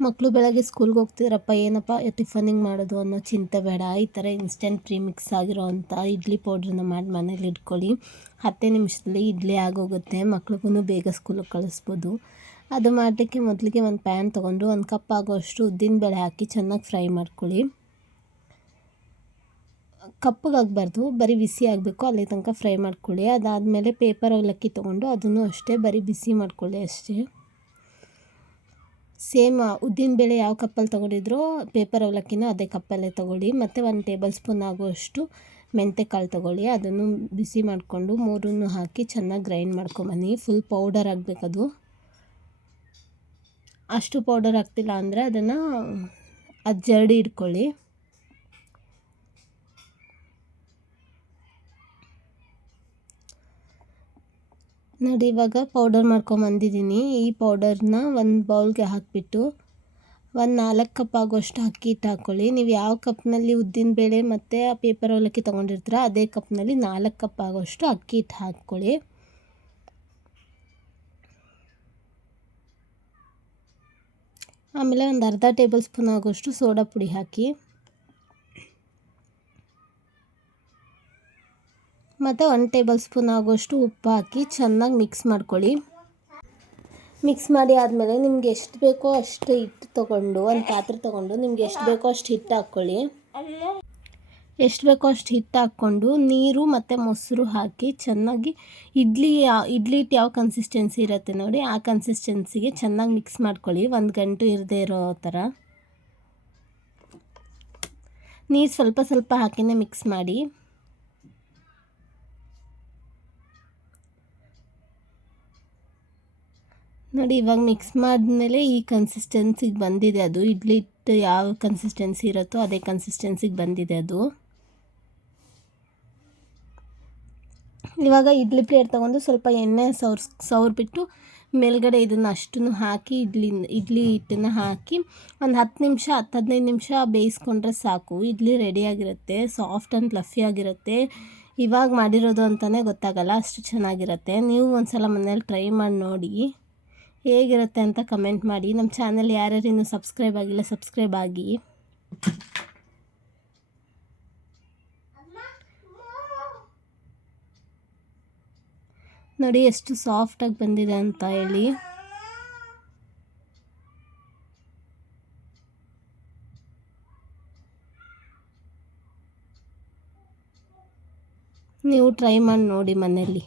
ಮಕ್ಕಳು ಬೆಳಗ್ಗೆ ಸ್ಕೂಲ್ಗೆ ಹೋಗ್ತಿದ್ರಪ್ಪ, ಏನಪ್ಪ ಟಿಫನಿಗೆ ಮಾಡೋದು ಅನ್ನೋ ಚಿಂತೆ ಬೇಡ. ಈ ಥರ ಇನ್ಸ್ಟೆಂಟ್ ಪ್ರೀಮಿಕ್ಸ್ ಆಗಿರೋ ಅಂಥ ಇಡ್ಲಿ ಪೌಡ್ರನ್ನ ಮಾಡಿ ಮನೇಲಿ ಇಟ್ಕೊಳ್ಳಿ. 10 ನಿಮಿಷದಲ್ಲಿ ಇಡ್ಲಿ ಆಗೋಗುತ್ತೆ. ಮಕ್ಳಿಗೂ ಬೇಗ ಸ್ಕೂಲಿಗೆ ಕಳಿಸ್ಬೋದು. ಅದು ಮಾಡಲಿಕ್ಕೆ ಮೊದಲಿಗೆ ಒಂದು ಪ್ಯಾನ್ ತೊಗೊಂಡು 1 ಕಪ್ ಆಗೋಷ್ಟು ಉದ್ದಿನಬೇಳೆ ಹಾಕಿ ಚೆನ್ನಾಗಿ ಫ್ರೈ ಮಾಡ್ಕೊಳ್ಳಿ. ಕಪ್ಪಗಾಗಬಾರ್ದು, ಬರೀ ಬಿಸಿ ಆಗಬೇಕು, ಅಲ್ಲಿ ತನಕ ಫ್ರೈ ಮಾಡ್ಕೊಳ್ಳಿ. ಅದಾದಮೇಲೆ ಪೇಪರ್ ಅವಲಕ್ಕಿ ತೊಗೊಂಡು ಅದನ್ನು ಅಷ್ಟೇ ಬರೀ ಬಿಸಿ ಮಾಡ್ಕೊಳ್ಳಿ ಅಷ್ಟೇ. ಸೇಮ್ ಉದ್ದಿನಬೇಳೆ ಯಾವ ಕಪ್ಪಲ್ಲಿ ತೊಗೊಂಡಿದ್ರೋ ಪೇಪರ್ ಅವಲಕ್ಕಿನ ಅದೇ ಕಪ್ಪಲ್ಲೇ ತೊಗೊಳ್ಳಿ. ಮತ್ತು 1 ಟೇಬಲ್ ಸ್ಪೂನ್ ಆಗುವಷ್ಟು ಮೆಂತೆಕಾಳು ತೊಗೊಳ್ಳಿ. ಅದನ್ನು ಬಿಸಿ ಮಾಡಿಕೊಂಡು 3 ಹಾಕಿ ಚೆನ್ನಾಗಿ ಗ್ರೈಂಡ್ ಮಾಡ್ಕೊಂಬನ್ನಿ. ಫುಲ್ ಪೌಡರ್ ಆಗಬೇಕದು. ಅಷ್ಟು ಪೌಡರ್ ಆಗ್ತಿಲ್ಲ ಅಂದರೆ ಅದನ್ನು ಜರಡಿ ಇಟ್ಕೊಳ್ಳಿ. ನೋಡಿ, ಇವಾಗ ಪೌಡರ್ ಮಾಡ್ಕೊಂಬಂದಿದ್ದೀನಿ. ಈ ಪೌಡರ್ನ ಒಂದು ಬೌಲ್ಗೆ ಹಾಕಿಬಿಟ್ಟು 4 ಕಪ್ ಆಗೋಷ್ಟು ಅಕ್ಕಿ ಹಿಟ್ಟು ಹಾಕ್ಕೊಳ್ಳಿ. ನೀವು ಯಾವ ಕಪ್ನಲ್ಲಿ ಉದ್ದಿನಬೇಳೆ ಮತ್ತು ಪೇಪರ್ ಅವಲಕ್ಕಿ ತೊಗೊಂಡಿರ್ತೀರ ಅದೇ ಕಪ್ನಲ್ಲಿ 4 ಕಪ್ ಆಗೋಷ್ಟು ಅಕ್ಕಿ ಹಿಟ್ಟು ಹಾಕ್ಕೊಳ್ಳಿ. ಆಮೇಲೆ ಒಂದು ಅರ್ಧ ಟೇಬಲ್ ಸ್ಪೂನ್ ಆಗೋಷ್ಟು ಸೋಡಾ ಪುಡಿ ಹಾಕಿ, ಮತ್ತು 1 ಟೇಬಲ್ ಸ್ಪೂನ್ ಆಗೋಷ್ಟು ಉಪ್ಪು ಹಾಕಿ ಚೆನ್ನಾಗಿ ಮಿಕ್ಸ್ ಮಾಡ್ಕೊಳ್ಳಿ. ಮಿಕ್ಸ್ ಮಾಡಿ ಆದಮೇಲೆ ನಿಮ್ಗೆ ಎಷ್ಟು ಬೇಕೋ ಅಷ್ಟು ಹಿಟ್ಟು ತೊಗೊಂಡು ಒಂದು ಪಾತ್ರೆ ತೊಗೊಂಡು ನಿಮ್ಗೆ ಎಷ್ಟು ಬೇಕೋ ಅಷ್ಟು ಹಿಟ್ಟು ಹಾಕ್ಕೊಳ್ಳಿ. ಎಷ್ಟು ಬೇಕೋ ಅಷ್ಟು ಹಿಟ್ಟು ಹಾಕ್ಕೊಂಡು ನೀರು ಮತ್ತು ಮೊಸರು ಹಾಕಿ ಚೆನ್ನಾಗಿ ಇಡ್ಲಿ ಹಿಟ್ಟು ಯಾವ ಕನ್ಸಿಸ್ಟೆನ್ಸಿ ಇರುತ್ತೆ ನೋಡಿ, ಆ ಕನ್ಸಿಸ್ಟೆನ್ಸಿಗೆ ಚೆನ್ನಾಗಿ ಮಿಕ್ಸ್ ಮಾಡ್ಕೊಳ್ಳಿ. 1 ಗಂಟು ಇರದೇ ಇರೋ ಥರ ನೀರು ಸ್ವಲ್ಪ ಸ್ವಲ್ಪ ಹಾಕಿನೇ ಮಿಕ್ಸ್ ಮಾಡಿ. ನೋಡಿ, ಇವಾಗ ಮಿಕ್ಸ್ ಮಾಡಿದ್ಮೇಲೆ ಈ ಕನ್ಸಿಸ್ಟೆನ್ಸಿಗೆ ಬಂದಿದೆ ಅದು. ಇಡ್ಲಿ ಹಿಟ್ಟು ಯಾವ ಕನ್ಸಿಸ್ಟೆನ್ಸಿ ಇರುತ್ತೋ ಅದೇ ಕನ್ಸಿಸ್ಟೆನ್ಸಿಗೆ ಬಂದಿದೆ ಅದು. ಇವಾಗ ಇಡ್ಲಿ ಪ್ಲೇಟ್ ತೊಗೊಂಡು ಸ್ವಲ್ಪ ಎಣ್ಣೆ ಸವರ್ಬಿಟ್ಟು ಮೇಲ್ಗಡೆ ಇದನ್ನು ಅಷ್ಟನ್ನು ಹಾಕಿ ಇಡ್ಲಿ ಹಿಟ್ಟನ್ನು ಹಾಕಿ ಒಂದು 10-15 ನಿಮಿಷ ಬೇಯಿಸ್ಕೊಂಡ್ರೆ ಸಾಕು. ಇಡ್ಲಿ ರೆಡಿಯಾಗಿರುತ್ತೆ. ಸಾಫ್ಟ್ ಆ್ಯಂಡ್ ಫ್ಲಫಿ ಆಗಿರುತ್ತೆ. ಇವಾಗ ಮಾಡಿರೋದು ಅಂತಲೇ ಗೊತ್ತಾಗಲ್ಲ, ಅಷ್ಟು ಚೆನ್ನಾಗಿರುತ್ತೆ. ನೀವು ಒಂದು ಸಲ ಮನೇಲಿ ಟ್ರೈ ಮಾಡಿ ನೋಡಿ, ಹೇಗಿರುತ್ತೆ ಅಂತ ಕಮೆಂಟ್ ಮಾಡಿ. ನಮ್ಮ ಚಾನಲ್ ಯಾರ್ಯಾರು ಇನ್ನೂ ಸಬ್ಸ್ಕ್ರೈಬ್ ಆಗಿಲ್ಲ ಸಬ್ಸ್ಕ್ರೈಬ್ ಆಗಿ. ನೋಡಿ ಎಷ್ಟು ಸಾಫ್ಟಾಗಿ ಬಂದಿದೆ ಅಂತ ಹೇಳಿ. ನೀವು ಟ್ರೈ ಮಾಡಿ ನೋಡಿ ಮನೇಲಿ.